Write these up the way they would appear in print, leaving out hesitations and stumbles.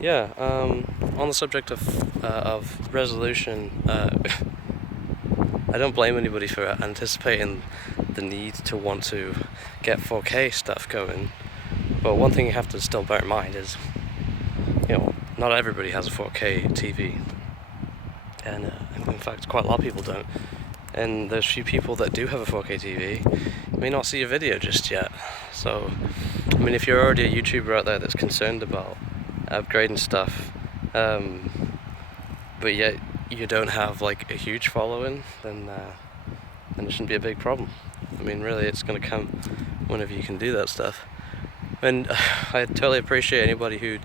Yeah, on the subject of resolution, I don't blame anybody for anticipating the need to want to get 4K stuff going. But one thing you have to still bear in mind is, not everybody has a 4K TV, and in fact, quite a lot of people don't. And those few people that do have a 4K TV may not see a video just yet. So, I mean, if you're already a YouTuber out there that's concerned about upgrading stuff, but yet you don't have like a huge following, then it shouldn't be a big problem. I mean, really, it's going to come whenever you can do that stuff. And I totally appreciate anybody who'd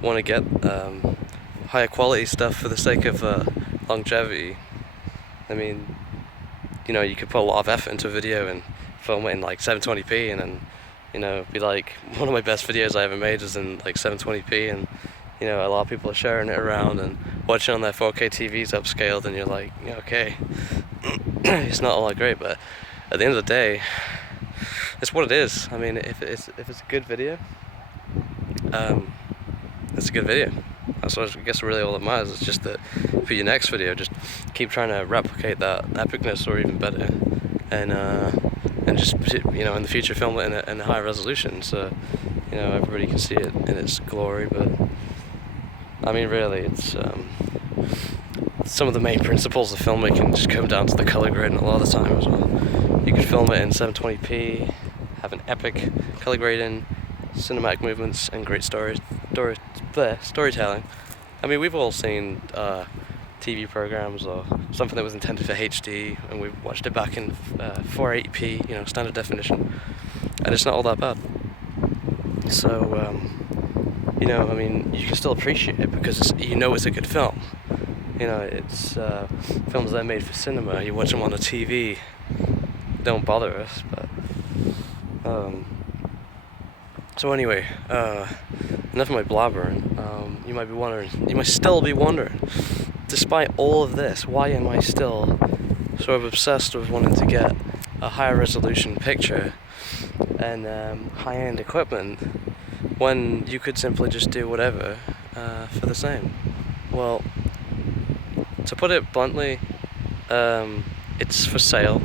want to get higher quality stuff for the sake of longevity. I mean, you could put a lot of effort into a video and film it in like 720p, and then, be like, one of my best videos I ever made is in like 720p, and a lot of people are sharing it around and watching on their 4K TVs upscaled, and you're like, okay, it's not all that great, but at the end of the day, it's what it is. I mean, if it's a good video, it's a good video. That's what I guess really all that matters. It's just that for your next video, just keep trying to replicate that epicness or even better, and just in the future film it in a high resolution, so everybody can see it in its glory. But I mean, really, it's some of the main principles of filmmaking just come down to the color grading a lot of the time as well. You could film it in 720p, have an epic color grading, cinematic movements, and great storytelling. I mean, we've all seen TV programs or something that was intended for HD, and we've watched it back in 480p, standard definition, and it's not all that bad. So, I mean, you can still appreciate it because it's a good film. It's films that are made for cinema. You watch them on the TV, don't bother us. But so anyway, enough of my blabbering. You might still be wondering, despite all of this, why am I still sort of obsessed with wanting to get a higher resolution picture and high-end equipment when you could simply just do whatever for the same? Well, to put it bluntly, it's for sale.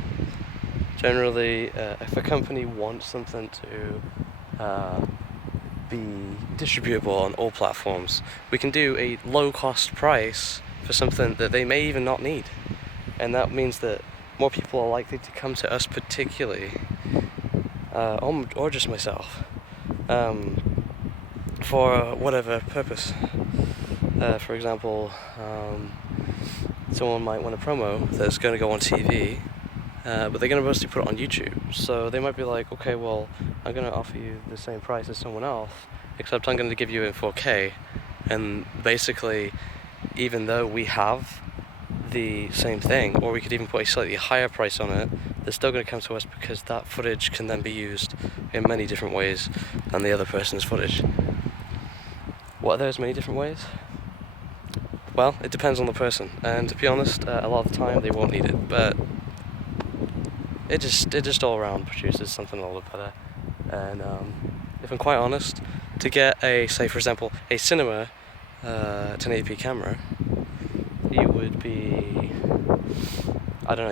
Generally, if a company wants something to be distributable on all platforms, we can do a low-cost price for something that they may even not need. And that means that more people are likely to come to us particularly, or just myself, for whatever purpose. For example, someone might want a promo that's going to go on TV, but they're going to mostly put it on YouTube. So they might be like, okay, well, I'm going to offer you the same price as someone else, except I'm going to give you in 4K. And basically, even though we have the same thing, or we could even put a slightly higher price on it, they're still going to come to us because that footage can then be used in many different ways than the other person's footage. What are those many different ways? Well, it depends on the person, and to be honest, a lot of the time they won't need it, but it just all around produces something a little better. And if I'm quite honest, to get say for example, a cinema 1080p camera, you would be,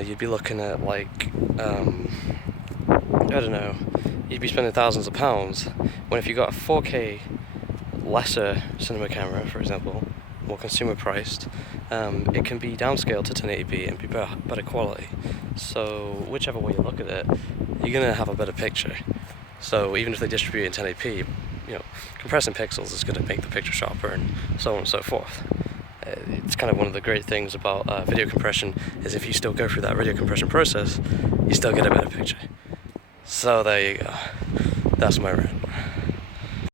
you'd be looking at like, you'd be spending thousands of pounds, when if you got a 4K lesser cinema camera, for example, more consumer priced, it can be downscaled to 1080p and be better quality. So whichever way you look at it, you're going to have a better picture. So even if they distribute it in 1080p, compressing pixels is going to make the picture sharper, and so on and so forth. It's kind of one of the great things about video compression, is if you still go through that video compression process, you still get a better picture. So there you go. That's my rant.